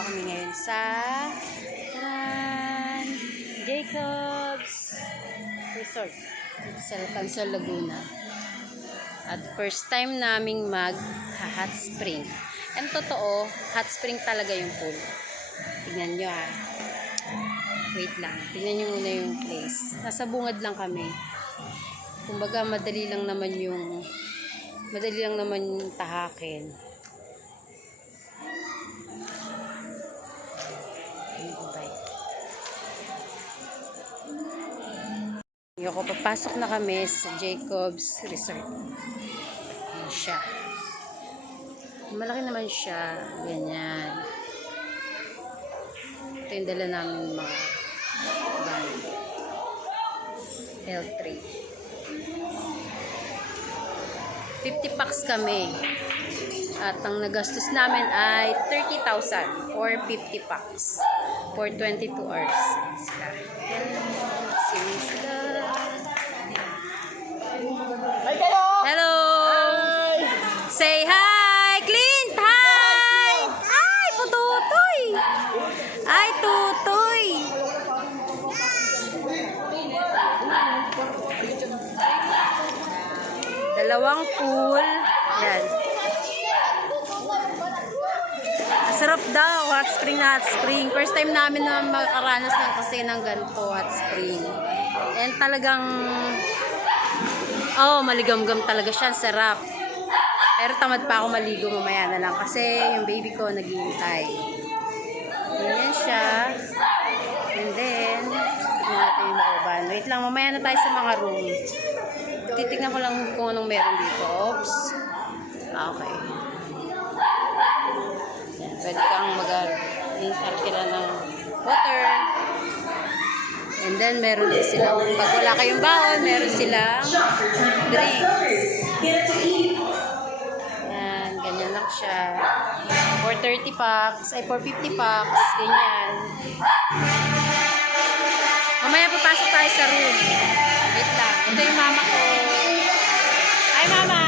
kami ngayon sa Jacobs Resort sa Cansol, Laguna. At first time naming mag-hot spring. And totoo, hot spring talaga yung pool. Tignan nyo ha. Wait lang. Tignan nyo muna yung place. Nasa bungad lang kami. Kumbaga madali lang naman yung tahakin. Yoko, papasok na kami sa Jacobs Resort. Ayan siya. Malaki naman siya. Ganyan. Ito yung dala namin mga van. L3. 50 packs kami. At ang nagastos namin ay 30,000 or 50 packs for 22 hours. Hello! Hi! Say hi! Clint! Hi! Ay, pututoy! Ay, tutoy! Dalawang pool. Yan. Sarap daw. Hot spring na hot spring. First time namin na makaranas ng kasi ng ganito hot spring. And talagang maligam-gam talaga siya. Sarap. Pero tamad pa ako maligo mamaya na lang kasi yung baby ko naghihintay. Ganyan siya. And then, tignan natin yung looban. Wait lang, mamaya na tayo sa mga room. Titignan ko lang kung anong meron dito. Oops. Okay. Yan, pwede kang mag-arkila ng water. And then, meron din silang, pag wala kayong baon, meron silang drinks. Yan, ganyan lang siya. For 30 packs, ay for 50 packs, ganyan. Mamaya papasok tayo sa room. Wait lang. Ito yung mama ko. Hi, mama!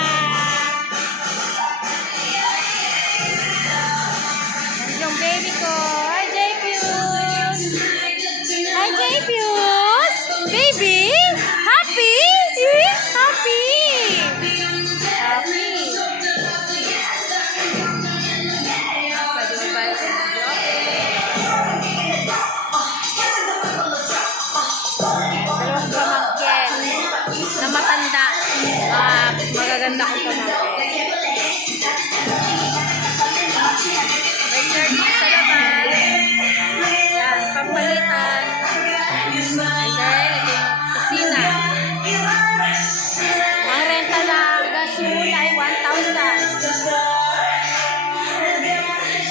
Yung baby ko. Hi, J-Fuse! Hi, J-Fuse! Baby! Happy? Happy! Happy! Pwede ba ito? Dalawang pamangkin na matanda. Magaganda kong pamangkin. May service sa labas. Yan, pampalitan. And then, ito yung kusina. Ang renta ng gasol ay 1,000.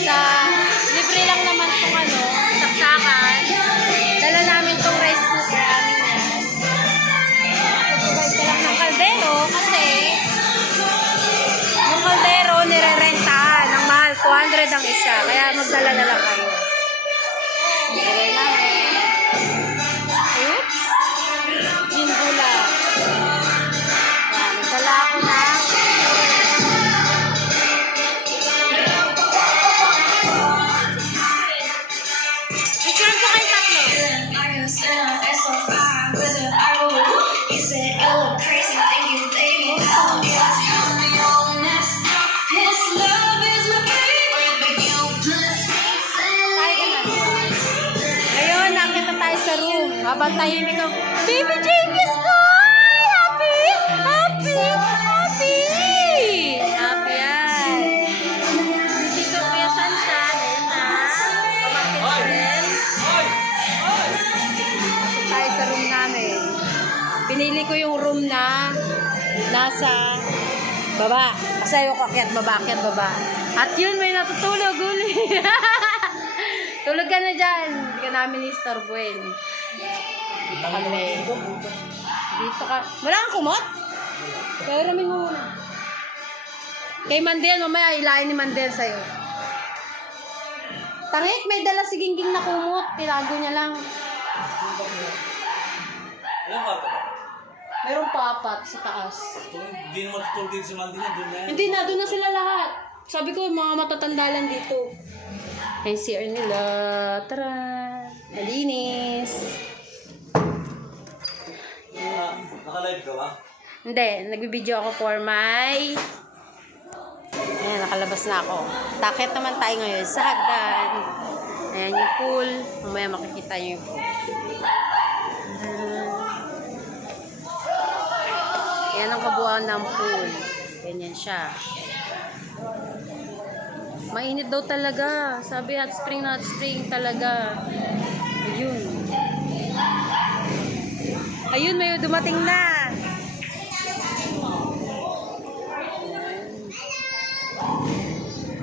Sa libre lang naman itong saksakan. Dala namin itong rice cooker namin yan. Pagpapagay ka lang ng kaldero kasi yung kaldero nire-rentahan ng mahal. 200 ang isa. Kaya magdala na lang kayo. Pagpapagay namin. Oops. Jinggula. Yan. Nagdala ako na. Picture ko kayo tatlo. Ayun, nakita tayo sa room. Habang tahimik ako, baby James ko! Happy! Happy! Happy! Happy yan. Dito Kuya Sunshine. Pamangkin ko rin. Tayo sa room namin. Pinili ko yung room na nasa baba. Kasi ayoko akyat baba, akyat baba. At yun, may natutulog uli. Tulog ka na dyan. Hindi ka namin istorbuin. Dito kami. Dito ka. Wala kang kumot? Pero ramin mo muna. Kay Mandel, mamaya ilain ni Mandel sa'yo. Tangik, may dala si Gingging na kumot. Tinago niya lang. Meron pa apat sa taas. Hindi naman tutulog din si Mandy niya, doon na yan. Hindi na, doon na sila lahat. Sabi ko, mga matatanda lang dito. Ay, CR nila. Tara. Malinis. Naka-live ka ba? Hindi. Nagbibideo ako for my... Ayan, nakalabas na ako. Takit naman tayo ngayon sa hagdan. Ayan yung pool. Mamaya makikita nyo yung pool. Ayan ang kabuuan ng pool. Ganyan siya. Mainit daw talaga. Sabi hot spring na hot spring talaga. Ayun. Ayun, may dumating na.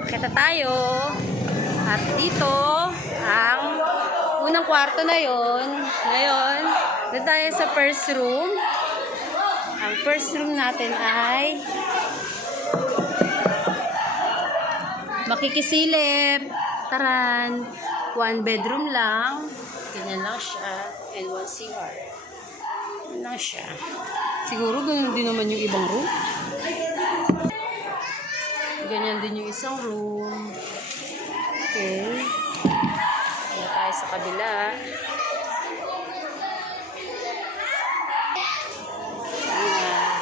Kita tayo. At dito, ang unang kwarto na yon. Ngayon, doon tayo sa first room. Ang first room natin ay makikisilip. Taran. 1 bedroom lang. Ganyan lang siya. And 1 CR. Ganyan lang siya. Siguro ganyan din naman yung ibang room. Ganyan din yung isang room. Okay. Ganyan tayo sa kabila. Ayan.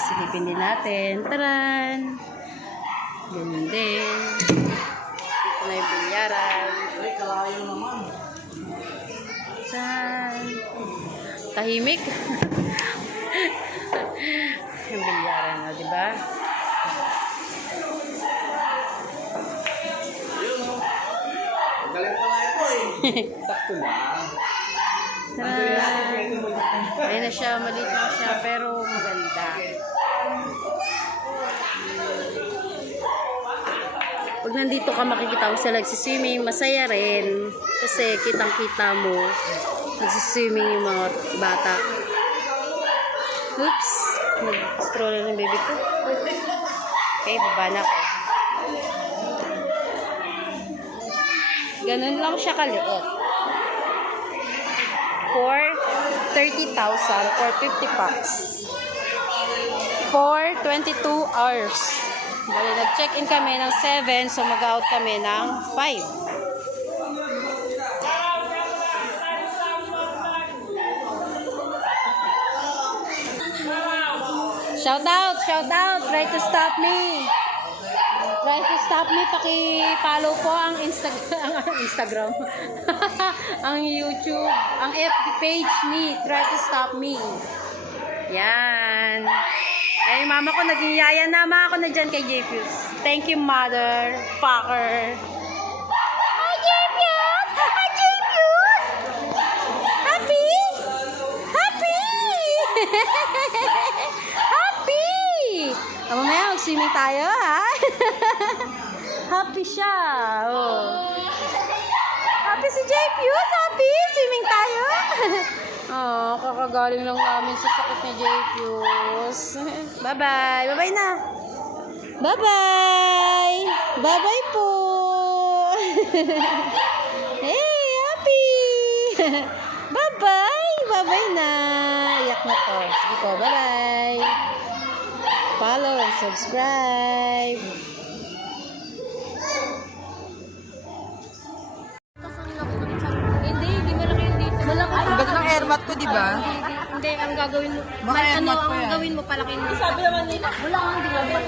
Silipin din natin. Taran. Ganyan din. Dito na yung bilyaran. Ay, kalayo naman. Saan? Tahimik. Yung bilyaran na, di ba? Galing pa nga ito eh. Sakto lang. Ayun na siya, maliit lang siya, pero maganda. Pag nandito ka, makikita mo sila nagsiswimming, masaya rin. Kasi kitang-kita mo, nagsiswimming yung mga bata. Oops! Nag-stroller ng baby ko. Okay, baba na ako. Ganun lang siya kaliit. For 30,000 or 50 bucks. For 22 hours. Bali, nag-check-in kami ng 7, so mag-out kami ng 5. Shout out! Try to stop me! Try to stop me, paki-follow po ang Instagram. Ang YouTube, ang FB page ni Try to Stop Me. Yan. Ay, mama ko naging yaya na. Mama ako na dyan kay JPus. Thank you, mother. Fucker. Hi, JPus! Hi, JPus! Happy? Happy! Happy! Mamaya, mag-swimming tayo, ha? Happy siya. Oh. Happy si JPus. Happy. Swimming tayo. Oh, kakagaling lang namin sa sakit ni JPus. Bye-bye. Bye-bye na. Bye-bye. Bye-bye po. Hey, Happy. Bye-bye. Bye-bye na. Iyak na to. Sige po. Bye-bye. Follow and subscribe. Hindi malaki yung dito. Malaki. Ang ganda ng airmat ko, di ba? Hindi, ang gagawin mo. Mga airmat ko ang yan. gawin mo, palakin mo. Sabi naman nila. Wala kang hindi namin.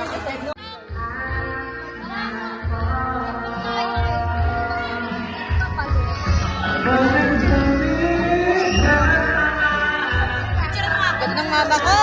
Gandang mama ko.